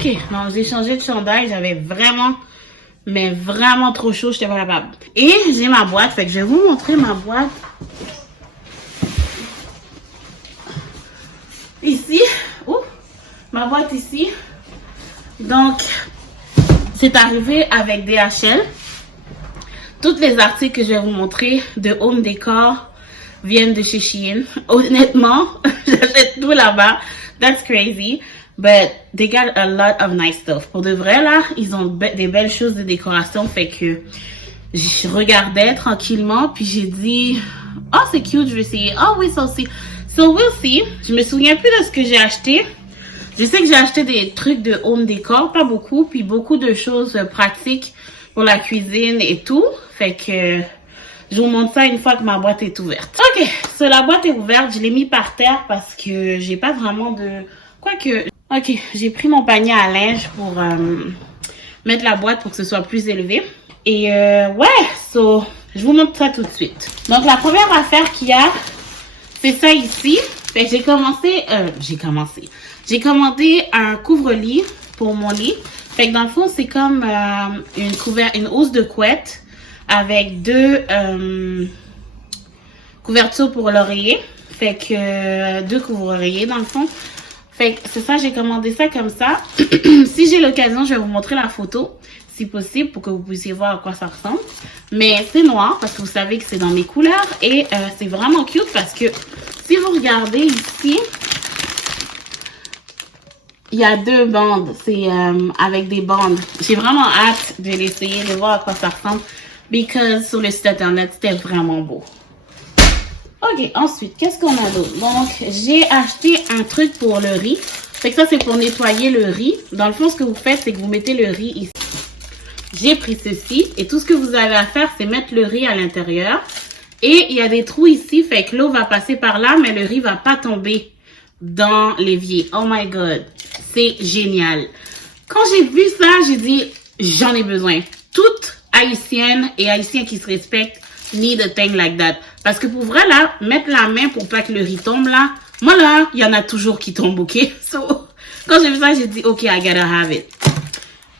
Ok, donc j'ai changé de chandail. J'avais vraiment, mais vraiment trop chaud. J'étais pas capable. Et j'ai ma boîte. Fait que je vais vous montrer ma boîte. Ici. Ouh, ma boîte ici. Donc, c'est arrivé avec DHL. Tous les articles que je vais vous montrer de Home Decor viennent de chez Shein. Honnêtement, j'achète tout là-bas. That's crazy. But they got a lot of nice stuff. Pour de vrai, là, ils ont des belles choses de décoration. Fait que je regardais tranquillement. Puis j'ai dit, oh, c'est cute, je vais essayer. Oh oui, ça aussi. So we'll see. Je me souviens plus de ce que j'ai acheté. Je sais que j'ai acheté des trucs de home décor, pas beaucoup. Puis beaucoup de choses pratiques pour la cuisine et tout. Fait que je vous montre ça une fois que ma boîte est ouverte. Ok, so la boîte est ouverte. Je l'ai mis par terre parce que j'ai pas vraiment de... Quoique... Ok, j'ai pris mon panier à linge pour mettre la boîte pour que ce soit plus élevé. Et ouais, so, je vous montre ça tout de suite. Donc la première affaire qu'il y a, c'est ça ici. Fait que j'ai commandé un couvre-lit pour mon lit. Fait que dans le fond, c'est comme une housse de couette avec deux couvertures pour l'oreiller. Fait que deux couvre-oreillers dans le fond. Fait que c'est ça, j'ai commandé ça comme ça. Si j'ai l'occasion, je vais vous montrer la photo, si possible, pour que vous puissiez voir à quoi ça ressemble. Mais c'est noir, parce que vous savez que c'est dans mes couleurs. Et c'est vraiment cute, parce que si vous regardez ici, il y a deux bandes. C'est avec des bandes. J'ai vraiment hâte de l'essayer, de voir à quoi ça ressemble. Because sur le site internet, c'était vraiment beau. Ok, ensuite, qu'est-ce qu'on a d'autre? Donc, j'ai acheté un truc pour le riz. Fait que ça, c'est pour nettoyer le riz. Dans le fond, ce que vous faites, c'est que vous mettez le riz ici. J'ai pris ceci. Et tout ce que vous avez à faire, c'est mettre le riz à l'intérieur. Et il y a des trous ici. Fait que l'eau va passer par là, mais le riz va pas tomber dans l'évier. Oh my God. C'est génial. Quand j'ai vu ça, j'ai dit, j'en ai besoin. Toute haïtienne et haïtien qui se respectent need a thing like that. Parce que pour vrai, là, mettre la main pour pas que le riz tombe, là, moi, là, il y en a toujours qui tombent, ok? So, quand j'ai vu ça, j'ai dit, ok, I gotta have it.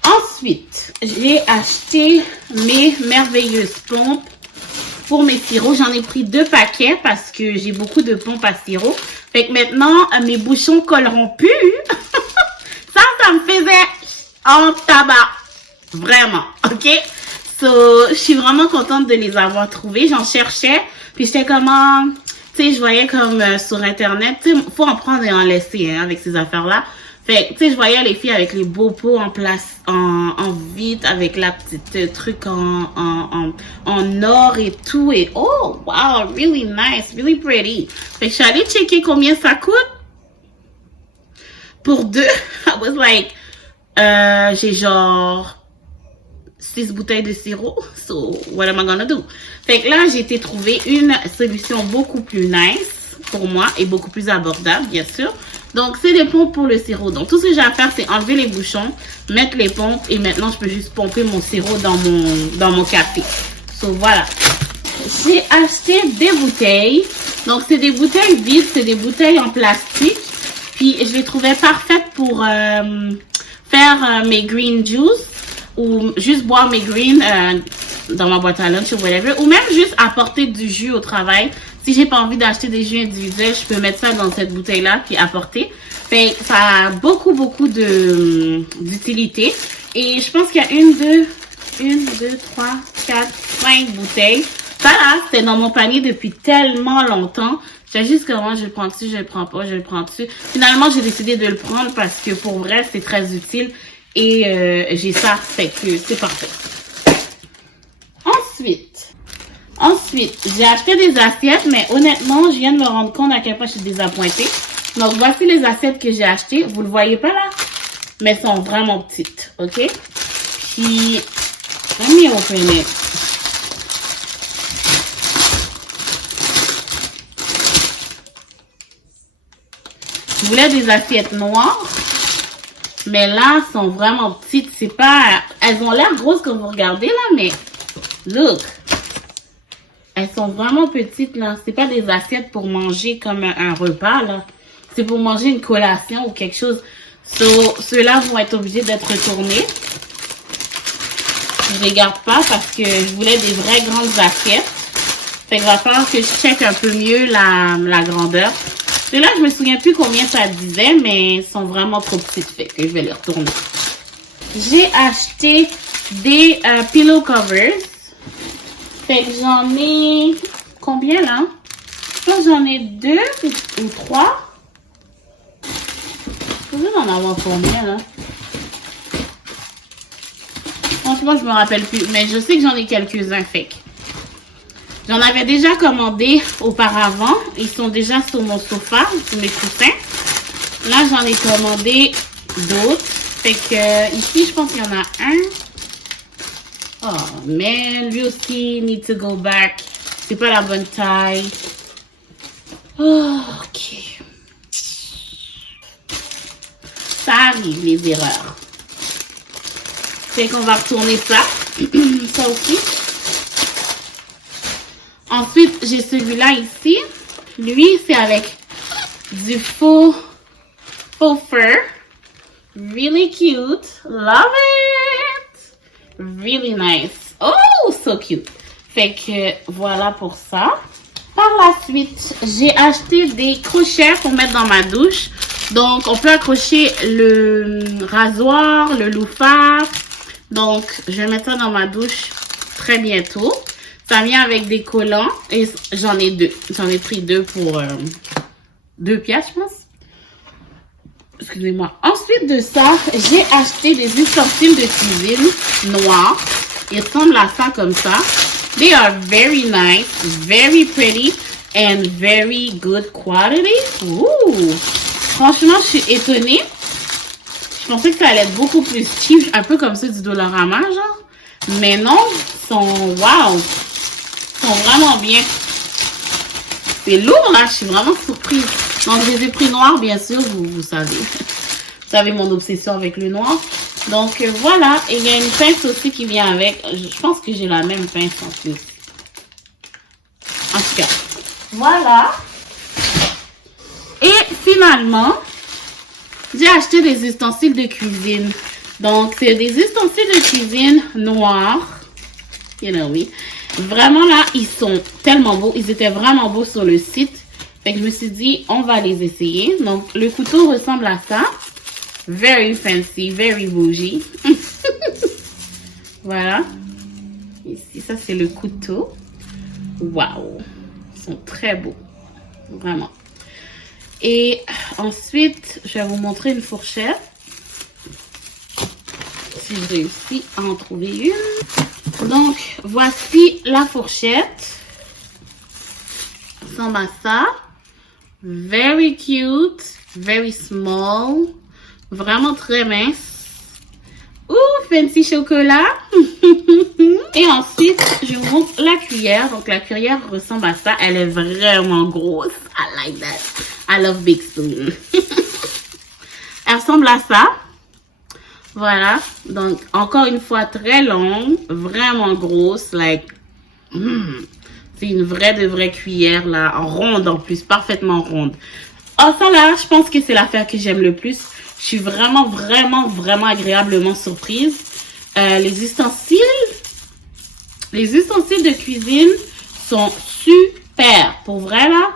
Ensuite, j'ai acheté mes merveilleuses pompes pour mes sirops. J'en ai pris 2 paquets parce que j'ai beaucoup de pompes à sirop. Fait que maintenant, mes bouchons colleront plus. ça me faisait en tabac. Vraiment, ok? So, je suis vraiment contente de les avoir trouvés. J'en cherchais. Puis j'étais comment... Tu sais, je voyais comme sur Internet. Tu sais, faut en prendre et en laisser hein, avec ces affaires-là. Fait tu sais, je voyais les filles avec les beaux pots en place, en vitre, avec la petite truc en or et tout. Et oh, wow, really nice, really pretty. Fait que je suis allée checker combien ça coûte. Pour 2, I was like... j'ai genre... 6 bouteilles de sirop. So, what am I gonna do? Fait que là, j'ai été trouver une solution beaucoup plus nice pour moi et beaucoup plus abordable, bien sûr. Donc, c'est des pompes pour le sirop. Donc, tout ce que j'ai à faire, c'est enlever les bouchons, mettre les pompes et maintenant, je peux juste pomper mon sirop dans mon café. So, voilà. J'ai acheté des bouteilles. Donc, c'est des bouteilles vides, c'est des bouteilles en plastique. Puis, je les trouvais parfaites pour faire mes green juice. Ou juste boire mes greens dans ma boîte à lunch ou whatever. Ou même juste apporter du jus au travail. Si j'ai pas envie d'acheter des jus individuels, je peux mettre ça dans cette bouteille-là puis apporter. Fait ça a beaucoup d'utilité. Et je pense qu'il y a 1, 2, 3, 4, 5 bouteilles. Ça là, c'était dans mon panier depuis tellement longtemps. J'ai juste comment je le prends dessus, je le prends pas, je le prends dessus. Finalement, j'ai décidé de le prendre parce que pour vrai, c'est très utile. Et j'ai ça, fait que c'est parfait. Ensuite, j'ai acheté des assiettes, mais honnêtement, je viens de me rendre compte à quel point je suis désappointée. Donc, voici les assiettes que j'ai achetées. Vous le voyez pas là? Mais elles sont vraiment petites, ok? Puis, let me open it. Je voulais des assiettes noires. Mais là, elles sont vraiment petites. C'est pas... Elles ont l'air grosses quand vous regardez, là, mais... Look! Elles sont vraiment petites, là. C'est pas des assiettes pour manger comme un repas, là. C'est pour manger une collation ou quelque chose. So, ceux-là vont être obligés d'être retournés. Je les garde pas parce que je voulais des vraies grandes assiettes. Fait qu'il va falloir que je check un peu mieux la grandeur. Ceux-là, je me souviens plus combien ça disait, mais ils sont vraiment trop petits. Fait que je vais les retourner. J'ai acheté des pillow covers. Fait que j'en ai... Combien là? Je pense que j'en ai 2 ou 3. Je vais en avoir combien là? Franchement, je me rappelle plus. Mais je sais que j'en ai quelques-uns. Fait que j'en avais déjà commandé auparavant. Ils sont déjà sur mon sofa, sur mes coussins. Là, j'en ai commandé d'autres. Fait que ici, je pense qu'il y en a un. Oh, man, lui aussi, need to go back. C'est pas la bonne taille. Oh, ok. Ça arrive, les erreurs. Fait qu'on va retourner ça. Ça aussi. Ensuite, j'ai celui-là ici. Lui, c'est avec du faux fur. Really cute. Love it. Really nice. Oh, so cute. Fait que voilà pour ça. Par la suite, j'ai acheté des crochets pour mettre dans ma douche. Donc, on peut accrocher le rasoir, le loofah. Donc, je vais mettre ça dans ma douche très bientôt. Ça vient avec des collants et j'en ai 2. J'en ai pris 2 pour 2 piastres, je pense. Excusez-moi. Ensuite de ça, j'ai acheté des ustensiles de cuisine noirs. Ils ressemblent à ça comme ça. They are very nice, very pretty, and very good quality. Ooh. Franchement, je suis étonnée. Je pensais que ça allait être beaucoup plus cheap, un peu comme ceux du Dollarama, genre. Mais non, ils sont wow. Ils sont vraiment bien. C'est lourd, là. Je suis vraiment surprise. Donc, je les ai pris noirs, bien sûr. Vous savez. Vous savez mon obsession avec le noir. Donc, voilà. Et il y a une pince aussi qui vient avec. Je pense que j'ai la même pince en plus. En tout cas, voilà. Et finalement, j'ai acheté des ustensiles de cuisine. Donc, c'est des ustensiles de cuisine noirs. You know, oui. Vraiment, là, ils sont tellement beaux. Ils étaient vraiment beaux sur le site. Fait que je me suis dit, on va les essayer. Donc, le couteau ressemble à ça. Very fancy, very bougie. Voilà. Ici, ça, c'est le couteau. Wow. Ils sont très beaux. Vraiment. Et ensuite, je vais vous montrer une fourchette. Si je réussis à en trouver une. Donc, voici la fourchette. Ça ressemble à ça. Very cute. Very small. Vraiment très mince. Ouh, fancy chocolat. Et ensuite, je vous montre la cuillère. Donc, la cuillère ressemble à ça. Elle est vraiment grosse. I like that. I love big spoon. Elle ressemble à ça. Voilà. Donc, encore une fois, très longue. Vraiment grosse. Like, c'est une vraie de vraie cuillère, là. Ronde en plus. Parfaitement ronde. Oh, ça là, je pense que c'est l'affaire que j'aime le plus. Je suis vraiment, vraiment, vraiment agréablement surprise. Les ustensiles de cuisine sont super. Pour vrai, là,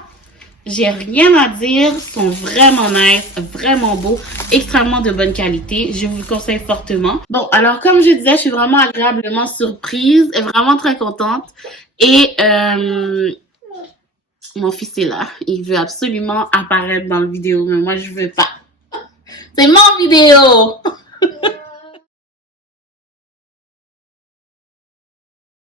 j'ai rien à dire. Ils sont vraiment nice, vraiment beaux, extrêmement de bonne qualité. Je vous le conseille fortement. Bon, alors, comme je disais, je suis vraiment agréablement surprise et vraiment très contente. Et mon fils est là. Il veut absolument apparaître dans la vidéo, mais moi, je veux pas. C'est mon vidéo!